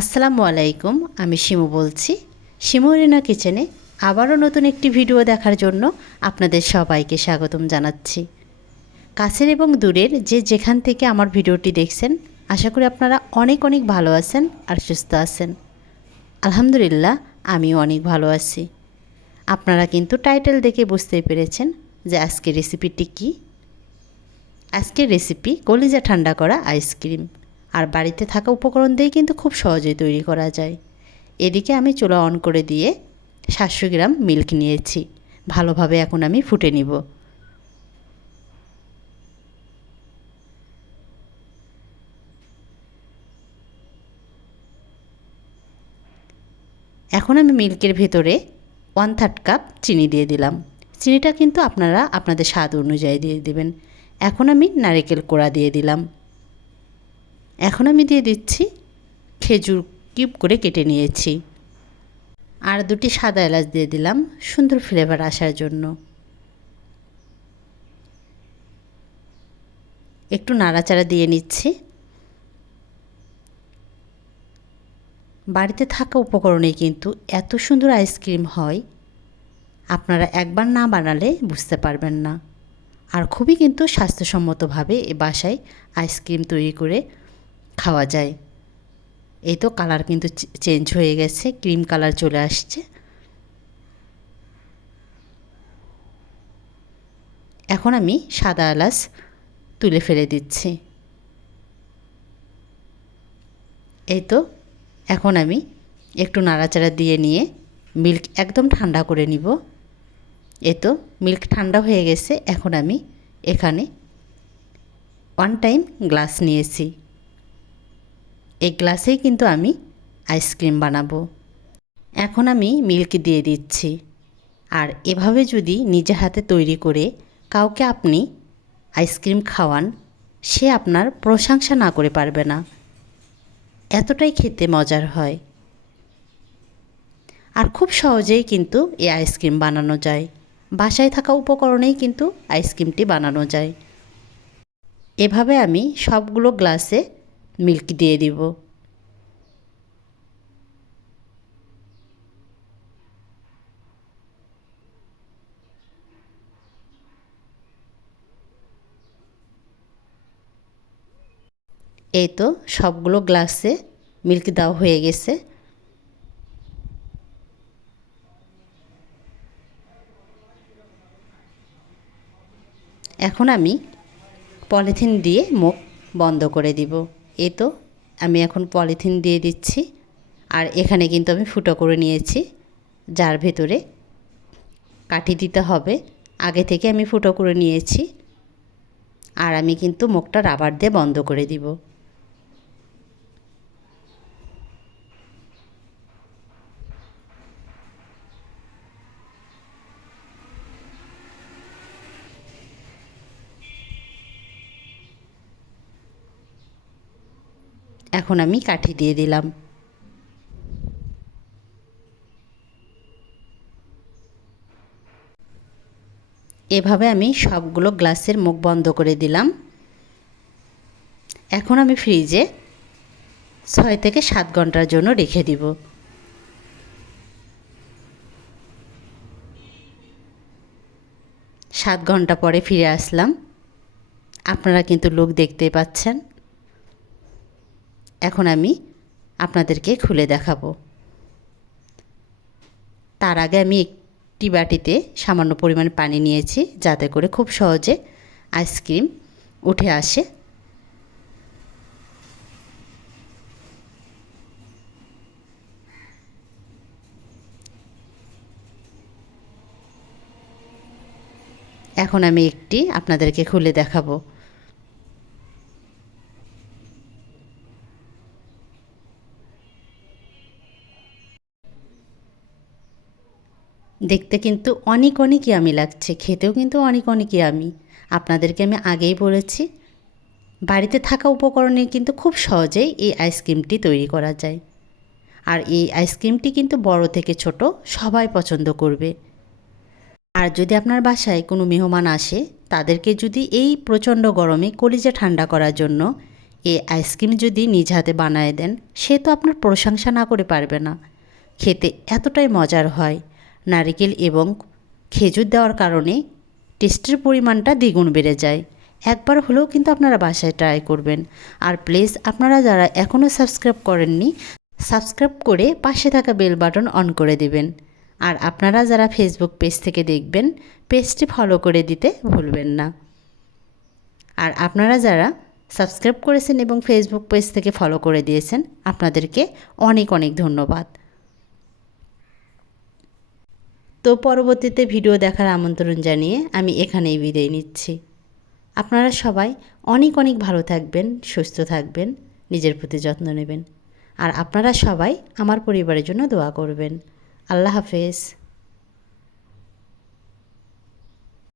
আসসালামু আলাইকুম, আমি শিমু বলছি। শিমু রিনা কিচেনে আবারও নতুন একটি ভিডিও দেখার জন্য আপনাদের সবাইকে স্বাগতম জানাচ্ছি। কাছের এবং দূরের যে যেখান থেকে আমার ভিডিওটি দেখছেন, আশা করি আপনারা অনেক অনেক ভালো আছেন আর সুস্থ আছেন। আলহামদুলিল্লাহ, আমিও অনেক ভালো আছি। আপনারা কিন্তু টাইটেল দেখে বুঝতেই পেরেছেন যে আজকের রেসিপিটি কী। আজকের রেসিপি কলিজা ঠান্ডা করা আইসক্রিম। আর বাড়িতে থাকা উপকরণ দিয়েই কিন্তু খুব সহজেই তৈরি করা যায়। এদিকে আমি চুলা অন করে দিয়ে সাতশো গ্রাম মিল্ক নিয়েছি। ভালোভাবে এখন আমি ফুটে নিব। এখন আমি মিল্কের ভেতরে ওয়ান থার্ড কাপ চিনি দিয়ে দিলাম। চিনিটা কিন্তু আপনারা আপনাদের স্বাদ অনুযায়ী দিয়ে দেবেন। এখন আমি নারিকেল কোড়া দিয়ে দিলাম। এখন আমি দিয়ে দিচ্ছি খেজুর কিউব করে কেটে নিয়েছি। আর দুটি সাদা এলাচ দিয়ে দিলাম সুন্দর ফ্লেভার আসার জন্য। একটু নাড়াচাড়া দিয়ে নিচ্ছি। বাড়িতে থাকা উপকরণে কিন্তু এত সুন্দর আইসক্রিম হয়, আপনারা একবার না বানালে বুঝতে পারবেন না। আর খুবই কিন্তু স্বাস্থ্যসম্মতভাবে এ বাসায় আইসক্রিম তৈরি করে খাওয়া যায়। এই তো কালার কিন্তু চেঞ্জ হয়ে গেছে ক্রিম কালার চলে আসছে। এখন আমি সাদা এলাচ তুলে ফেলে দিচ্ছি। এই তো, এখন আমি একটু নাড়াচাড়া দিয়ে নিয়ে মিল্ক একদম ঠান্ডা করে নিব। এ তো মিল্ক ঠান্ডা হয়ে গেছে, এখন আমি এখানে ওয়ান টাইম গ্লাস নিয়েছি। এই গ্লাসেই কিন্তু আমি আইসক্রিম বানাবো। এখন আমি মিল্ক দিয়ে দিচ্ছি। আর এভাবে যদি নিজে হাতে তৈরি করে কাউকে আপনি আইসক্রিম খাওয়ান, সে আপনার প্রশংসা না করে পারবে না। এতটাই খেতে মজার হয়। আর খুব সহজেই কিন্তু এই আইসক্রিম বানানো যায়। বাসায় থাকা উপকরণেই কিন্তু আইসক্রিমটি বানানো যায়। এভাবে আমি সবগুলো গ্লাসে মিল্ক দিয়ে দিব। এই তো সবগুলো গ্লাসে মিল্ক দেওয়া হয়ে গেছে। এখন আমি পলিথিন দিয়ে মুখ বন্ধ করে দিব। এ তো, আমি এখন পলিথিন দিয়ে দিচ্ছি। আর এখানে কিন্তু আমি ফুটো করে নিয়েছি, যার ভেতরে কাঠি দিতে হবে। আগে থেকে আমি ফুটো করে নিয়েছি। আর আমি কিন্তু মুখটা রাবার দিয়ে বন্ধ করে দিব। এখন আমি কাঠি দিয়ে দিলাম। এভাবে আমি সবগুলো গ্লাসের মুখ বন্ধ করে দিলাম। এখন আমি ফ্রিজে ছয় থেকে সাত ঘণ্টার জন্য রেখে দিব। সাত ঘণ্টা পরে ফিরে আসলাম। আপনারা কিন্তু লোক দেখতে পাচ্ছেন। এখন আমি আপনাদেরকে খুলে দেখাবো। তার আগে আমি একটি বাটিতে সামান্য পরিমাণ পানি নিয়েছি, যাতে করে খুব সহজে আইসক্রিম উঠে আসে। এখন আমি একটি আপনাদেরকে খুলে দেখাবো। দেখতে কিন্তু অনেক অনেক ইয়ামি লাগছে, খেতেও কিন্তু অনেক অনেক ইয়ামি আপনাদেরকে আমি আগেই বলেছি, বাড়িতে থাকা উপকরণে কিন্তু খুব সহজেই এই আইসক্রিমটি তৈরি করা যায়। আর এই আইসক্রিমটি কিন্তু বড় থেকে ছোট সবাই পছন্দ করবে। আর যদি আপনার বাসায় কোনো মেহমান আসে, তাদেরকে যদি এই প্রচণ্ড গরমে কলিজা ঠান্ডা করার জন্য এই আইসক্রিম যদি নিজ হাতে বানায় দেন, সে তো আপনার প্রশংসা না করে পারবে না। খেতে এতটাই মজার হয়। নারিকেল এবং খেজুর দেওয়ার কারণে টেস্টের পরিমাণটা দ্বিগুণ বেড়ে যায়। একবার হলেও কিন্তু আপনারা বাসায় ট্রাই করবেন। আর প্লিজ আপনারা যারা এখনও সাবস্ক্রাইব করেননি সাবস্ক্রাইব করে পাশে থাকা বেল বাটন অন করে দিবেন। আর আপনারা যারা ফেসবুক পেজ থেকে দেখবেন পেজটি ফলো করে দিতে ভুলবেন না। আর আপনারা যারা সাবস্ক্রাইব করেছেন এবং ফেসবুক পেজ থেকে ফলো করে দিয়েছেন, আপনাদেরকে অনেক অনেক ধন্যবাদ। তো পরবর্তীতে ভিডিও দেখার আমন্ত্রণ জানিয়ে আমি এখানেই বিদায় নিচ্ছি। আপনারা সবাই অনেক অনেক ভালো থাকবেন, সুস্থ থাকবেন, নিজের প্রতি যত্ন নেবেন। আর আপনারা সবাই আমার পরিবারের জন্য দোয়া করবেন। আল্লাহ হাফেজ।